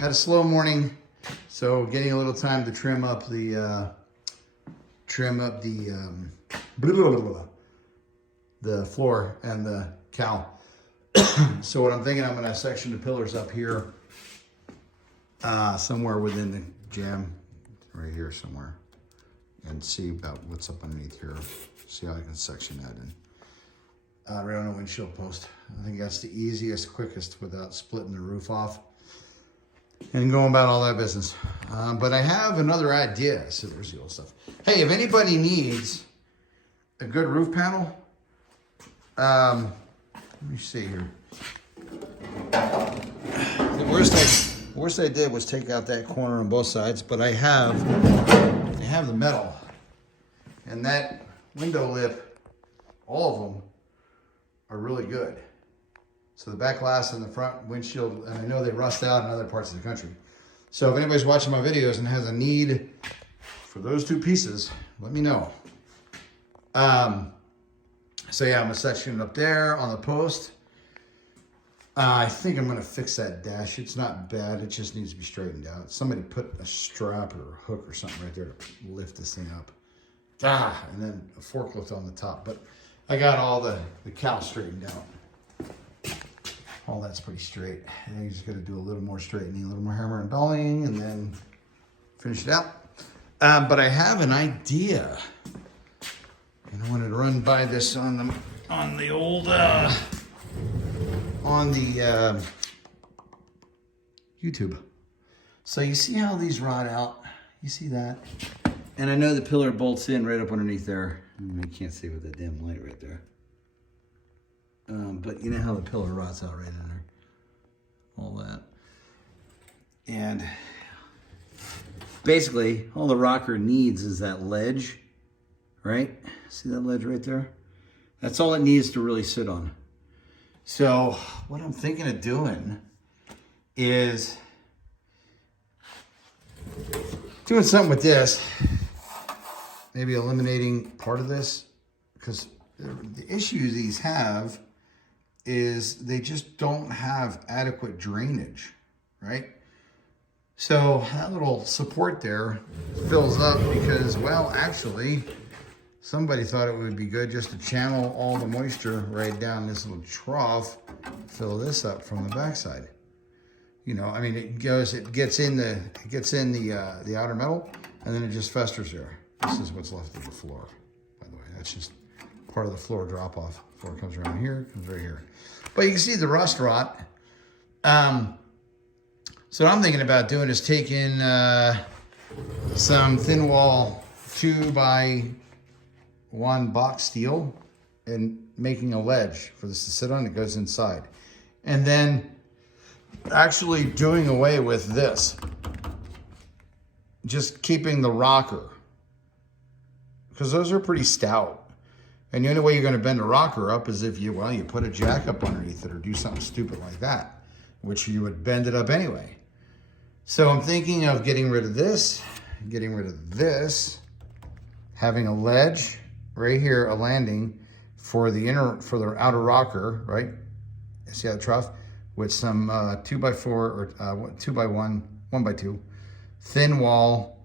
had a slow morning, so getting a little time to trim up the the floor and the cowl. So what I'm thinking, I'm gonna section the pillars up here, somewhere within the jam, right here somewhere, and see about what's up underneath here. See how I can section that in. Right on the windshield post. I think that's the easiest, quickest without splitting the roof off and going about all that business. But I have another idea. So there's the old stuff. Hey, if anybody needs a good roof panel, let me see here. The worst I did was take out that corner on both sides, but I have the metal, and that window lip, all of them are really good. So the back glass and the front windshield, and I know they rust out in other parts of the country. So if anybody's watching my videos and has a need for those two pieces, let me know. So yeah, I'm gonna section it up there on the post. I think I'm gonna fix that dash. It's not bad, it just needs to be straightened out. Somebody put a strap or a hook or something right there to lift this thing up. And then a forklift on the top. But I got all the cowl straightened out. All that's pretty straight. And you just gotta do a little more straightening, a little more hammer and dollying, and then finish it out. But I have an idea. And I wanted to run by this on the old YouTube. So you see how these rot out? You see that? And I know the pillar bolts in right up underneath there. You can't see with that damn light right there. But you know how the pillar rots out right in there. All that. And basically, all the rocker needs is that ledge, right? See that ledge right there? That's all it needs to really sit on. So what I'm thinking of doing is doing something with this. Maybe eliminating part of this, because the issue these have is they just don't have adequate drainage, right? So that little support there fills up because, well, actually, somebody thought it would be good just to channel all the moisture right down this little trough, fill this up from the backside. You know, I mean, it gets in the outer metal, and then it just festers there. This is what's left of the floor, by the way. That's just part of the floor drop off. Floor comes around here, comes right here. But you can see the rust rot. So what I'm thinking about doing is taking some thin wall 2x1 box steel and making a ledge for this to sit on. It goes inside. And then actually doing away with this. Just keeping the rocker, because those are pretty stout. And the only way you're going to bend a rocker up is if you put a jack up underneath it or do something stupid like that, which you would bend it up anyway. So I'm thinking of getting rid of this, having a ledge right here, a landing for the outer rocker, right? See that trough? With some 2x4 or 2x1, 1x2 thin wall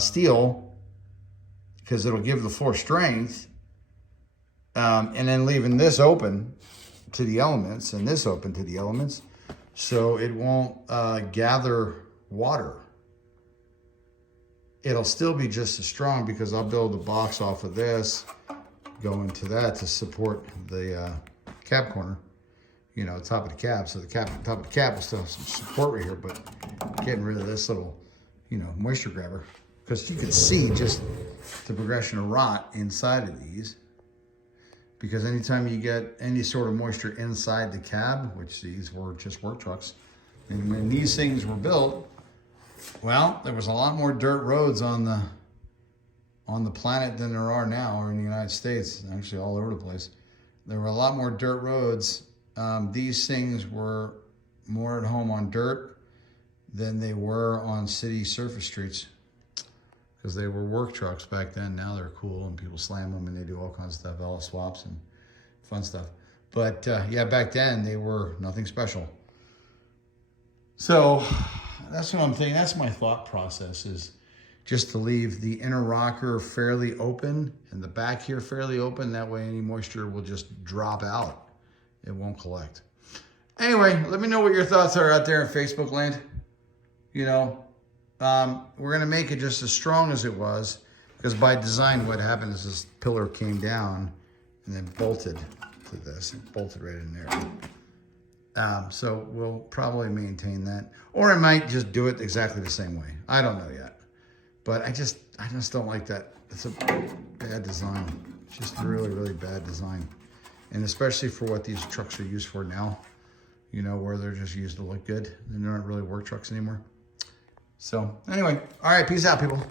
steel, because it'll give the floor strength, and then leaving this open to the elements and this open to the elements, so it won't gather water. It'll still be just as strong because I'll build a box off of this, go into that to support the cab corner, you know, top of the cab. So the top of the cab will still have some support right here, but getting rid of this little, you know, moisture grabber, because you can see just the progression of rot inside of these. Because anytime you get any sort of moisture inside the cab, which these were just work trucks, and when these things were built, well, there was a lot more dirt roads on the planet than there are now, or in the United States, actually all over the place. There were a lot more dirt roads. These things were more at home on dirt than they were on city surface streets, because they were work trucks back then. Now they're cool and people slam them and they do all kinds of stuff, all swaps and fun stuff. But yeah, back then they were nothing special. So that's what I'm thinking. That's my thought process, is just to leave the inner rocker fairly open and the back here fairly open. That way any moisture will just drop out. It won't collect. Anyway, let me know what your thoughts are out there in Facebook land. You know, we're going to make it just as strong as it was, because by design what happened is this pillar came down and then bolted to this. It bolted right in there. So we'll probably maintain that. Or I might just do it exactly the same way. I don't know yet. But I just don't like that. It's a bad design. It's just really, really bad design. And especially for what these trucks are used for now, you know, where they're just used to look good. They're not really work trucks anymore. So anyway, all right, peace out, people.